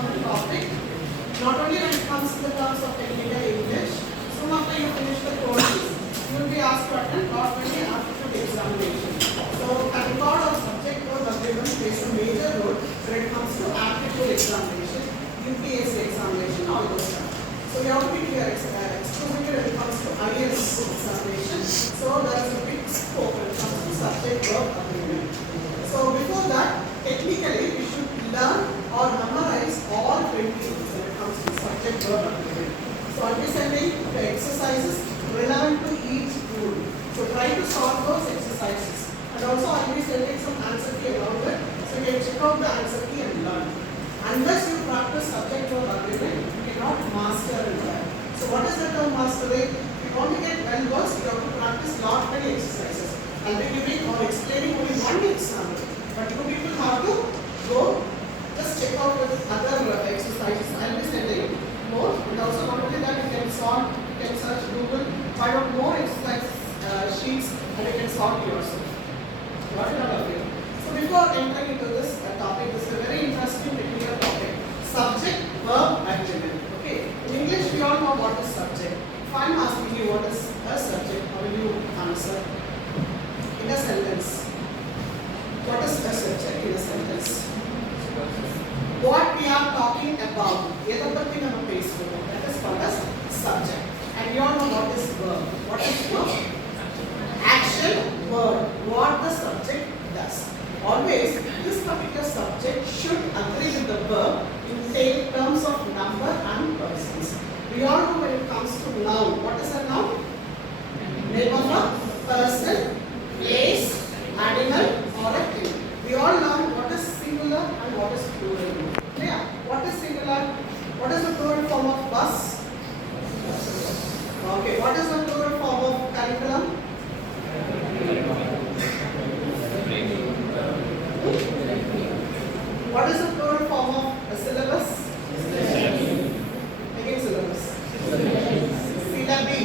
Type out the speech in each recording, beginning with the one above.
important topic. Not only when it comes to the terms of technical English, soon after you finish the courses, you will be asked to attend not only aptitude examination. So, the record of subject verb agreement plays a major role when it comes to aptitude examination, UPSC examination, all those stuff. So, you have to be clear exclusively when it comes to IS examination. So, there is a big scope when it comes to subject verb agreement. So, before that, technically, we should learn or memorize all 20 rules when it comes to subject verb agreement. So, I'll be sending the exercises relevant to each rule. So, try to solve those exercises. And also, I'll be sending some answer key around it. So, you can check out the answer key and learn. Unless you practice subject verb agreement, you cannot master it. So, what is the term mastering? If you want to get well versed, you have to practice lot many exercises. I'll be giving or explaining only one example. But you people have to go, just check out with other exercises. I'll be sending more. And also not only that, you can solve, you can search Google, find out more exercise sheets and you can solve yourself. Got it all of you? So before entering into this topic, this is a very interesting technical topic. Subject, verb, agreement. Okay. In English, we all know what is subject. If I'm asking you what is a subject, how will you answer? In a sentence. What is a subject in a sentence? What we are talking about. That is called as subject. And you all know what is verb. What is verb? Action, word. What the subject does. Always, this particular subject should agree with the verb in terms of number and persons. We all know when it comes to noun. What is a noun? Name of a person, place, animal, or a thing. We all learn what is singular and what is plural. Yeah. What is singular? What is the plural form of bus? Okay. What is the plural form of curriculum? What is the plural form of a syllabus? Again syllabus. Syllabi.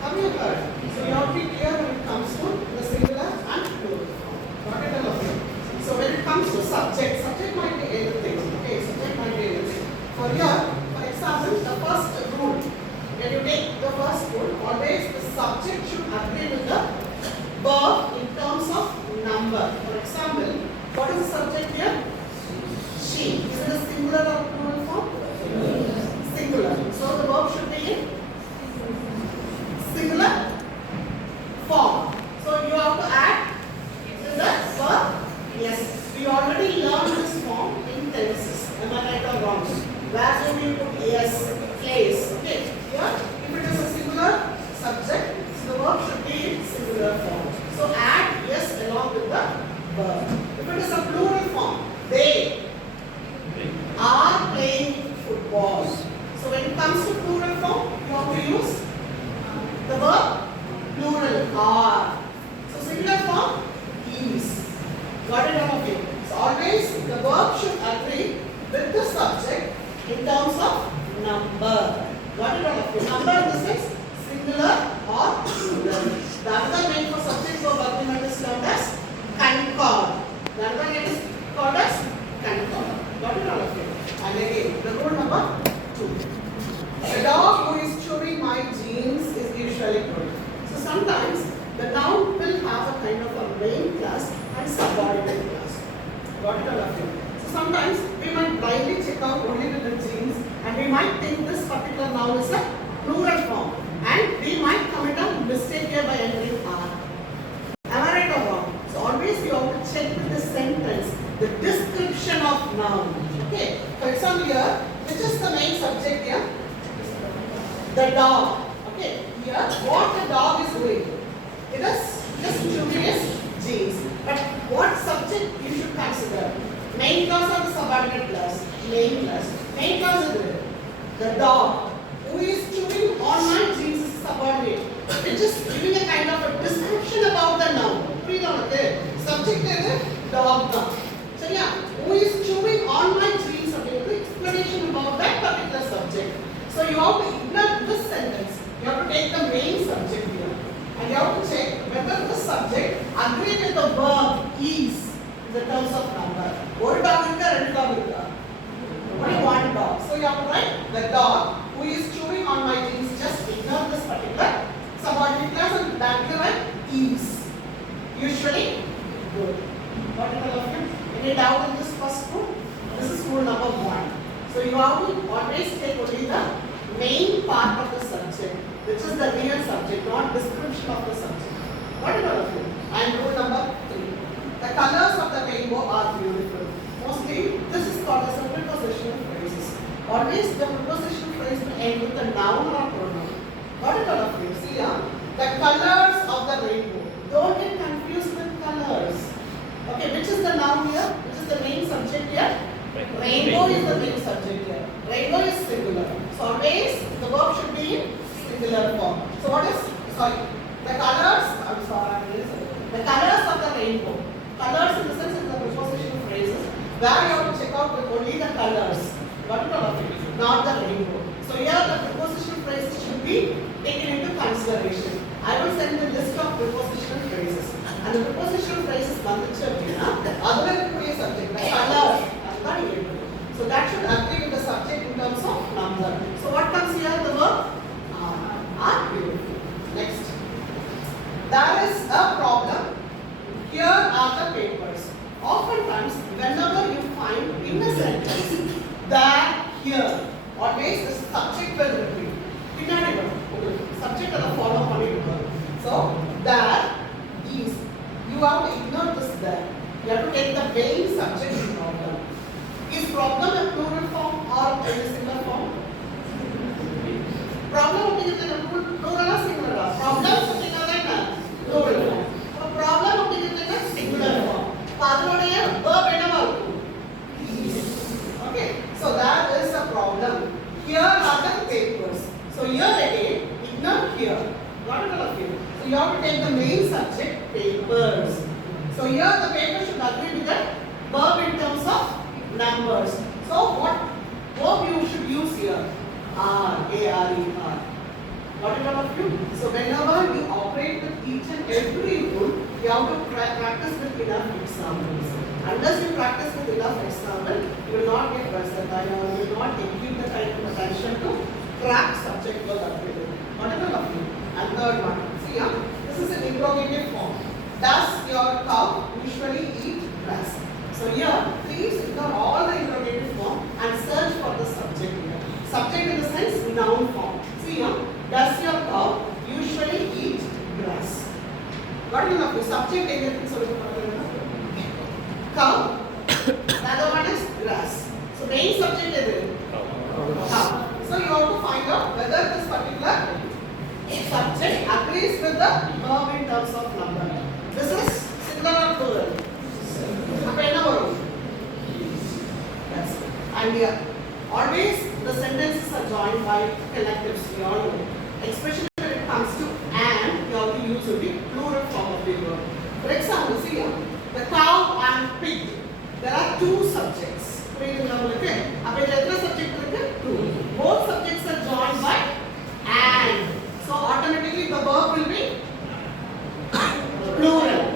Have you heard? So you have to be clear when it comes to the singular and plural form. Got it all of you? So when it comes to subject might be anything. Okay, subject might be anything. For example, the first rule. When you take the first rule, always the subject should agree with the verb in terms of number. For example, what is the subject here? She. Is it a singular or plural form? Singular. So the verb should be in singular form. So you have to add to the verb. Yes. We already learned this form in tenses. Am I right or wrong? Where do we put yes? Place. Okay. Here, if it is a singular subject, so the verb should be in singular form. So add yes along with the verb. If it is a plural form, they are playing football. So when it comes to plural form, you have to use the verb plural are. So singular form is. Got it all of you? So always the verb should agree with the subject in terms of number. Got it all of you? Number in the sense singular or plural. The other name for subject verb agreement is known as concord. The other name is called as concord. Got it all of you? And again, the rule number 2. The dog who is chewing my jeans is usually good. So sometimes the noun will have a kind of a main class and subordinate class. Got it all of you? So sometimes we might blindly check out only with the jeans and we might think this particular noun is a plural form and we might commit a mistake here by entering R. Am I right or wrong? So always you have to check with the sentence, the description of noun. Okay. For example here, which is the main subject here? The dog. Okay. Here, what the dog is doing? It is just chewing his jeans. But what subject you should consider? Main class or the subordinate class? Main class. Main class is there. The dog who is chewing on my jeans is subordinate. It is giving a kind of a description about the noun. Subject is dog. So yeah, who is chewing on my jeans? The explanation about that particular subject. So you have to ignore this sentence. You have to take the main subject here. And you have to check whether the subject agree with the verb is in the terms of number. One dog irukka, rendu dog irukka. One Any doubt in this first rule? This is rule number 1. So you have to always take only the main part of the subject, which is the real subject, not description of the subject. Got it all of you? And rule number 3. The colors of the rainbow are beautiful. Mostly, this is called as a prepositional phrases. Always the prepositional phrase will end with a noun or pronoun. Got it all of you? See here? The colors of the rainbow. Don't get confused with colors. Okay, which is the noun here? Which is the main subject here? Rainbow is the main subject here. Rainbow is singular. So always the verb should be in singular form. So what is, the colors, the colors of the rainbow. Colors in the sense is the prepositional phrases where you have to check out with only the colors. Got it all of you? Not the rainbow. So here the prepositional phrases should be taken into consideration. I will send the list of prepositional phrases. And the prepositional phrases other subject, the colors. So that should agree with the subject in terms of number. So what comes here? The verb are beautiful. Next. There is a problem. Here are the papers. Oftentimes, whenever you find in a sentence that here, always the subject will repeat. Subject will follow on. So there is. You have to ignore this there. You have to take the main subject in problem. Is problem a plural form or a singular form? Problem is a plural or singular? Problem is a plural form. So problem is a singular form. Verb okay. So that is a problem. Here are the papers. So here again, ignore here. Not at all of you. So you have to take the main subject, papers. So here the paper should agree with the verb in terms of numbers. So what verb you should use here? Are, A-R-E-R. Got it all of you? So whenever you operate with each and every rule, you have to practice with enough examples. Unless you practice with enough examples, you will not get versatile or you will not give the kind of attention to crack subject verb ability. Got it all of you? And third one. See here, this is an interrogative form. Does your cow usually eat grass? So here, please ignore all the interrogative form and search for the subject here. Subject in the sense noun form. See here, does your cow usually eat grass? What do you know? Subject anything so cow. The other one is grass. So main subject is cow. So you have to find out whether this particular subject agrees with the verb in terms of number. This is singular or plural? Yes. And here, always the sentences are joined by collectives, we all know. Especially when it comes to and, you have to use the plural form of the verb. For example, see here, the cow and pig. There are two subjects. Okay? Subject two. Both subjects are joined by and. So automatically the verb will be plural.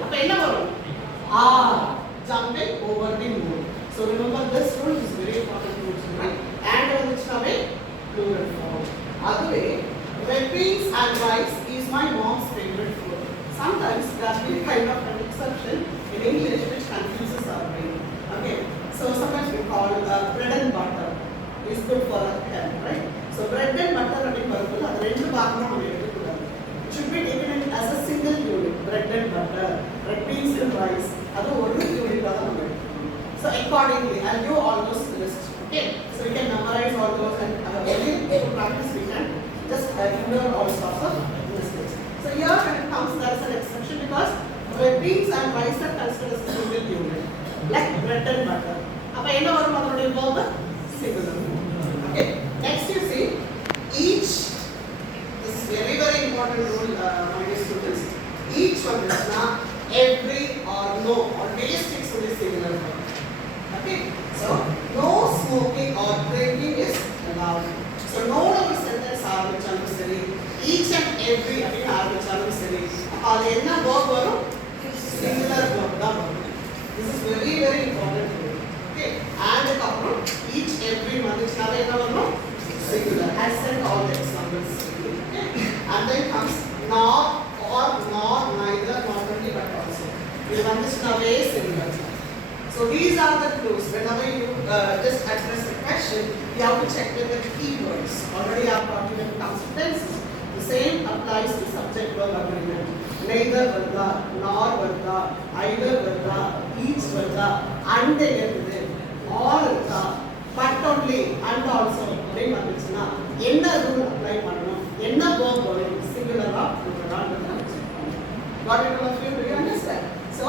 Are jumping over the moon. So remember this rule is very important rule, right? And which way? Plural form. Other way, red beans and rice is my mom's favorite food. Sometimes that will be kind of an exception in English which confuses our brain. Okay. So sometimes we call bread and butter is good for health, right? So bread and butter are it should be taken in as a single unit. Bread and butter, red beans and rice. That's one unit. So accordingly, I'll give all those lists. Okay. So you can memorize all those and again to practice we can just ignore all sorts of mistakes. So here when it comes there is an exception because red beans and rice are considered as a single unit. Like bread and butter. Verb singular. Okay. Next you see each. This is very very important rule, my dear students. Each one is not every or no always takes only singular form. Okay. So no smoking or drinking is allowed. So no number sentence are which are each and every are which are verb singular verb. This is very very important rule. Okay. And the couple each every one is singular. I sent all the examples. Okay. And then comes nor or nor neither not only but also. We want this now a singular. So So these are the clues. Whenever you just address the question, you have to check with the keywords. Already I have taught you when it comes to tenses. The same applies to subject verb agreement. Neither varda, nor varda, either varda, each varda, and all varda, but only and also. என்ன rule apply பண்ணணும், என்ன verb வரும், singular or plural. Got it all of you? Do you understand? So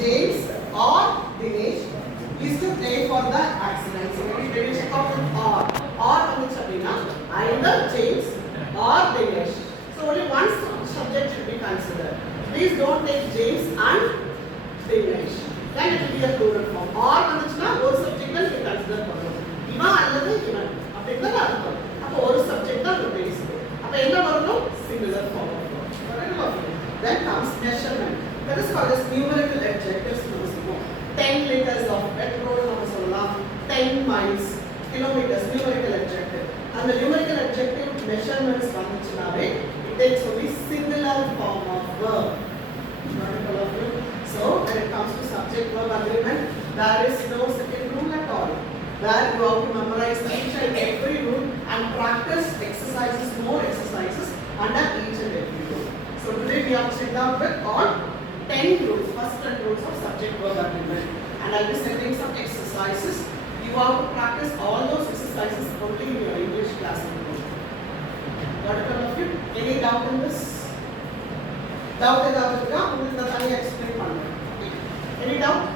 James or Dinesh is to play for the accident. So when you check out the or either James or Dinesh. So only one subject should be considered. Please don't take James and Dinesh. Then it will be a plural form. Or one subject will be considered for them. Iva அல்லது இவன் அப்படிங்கறது அர்த்தம். அப்ப ஒரு subject தான் பேசுது. அப்ப என்ன வரணும்? Singular form. Then comes measurement. That is called as numerical adjectives. 10 liters of petrol, 10 miles, kilometers, numerical adjective. And the numerical adjective measurements it takes only singular form of verb. So when it comes to subject verb agreement, there is no second rule at all. Where you have to memorize each and every rule and practice exercises, more exercises under each and every rule. So today we have checked out with all 10 rules, first 10 rules of subject verb agreement. And I will be sending some exercises. You have to practice all those exercises only in your English class. Got it all of you? Any doubt in this? Doubt is explain. Any doubt?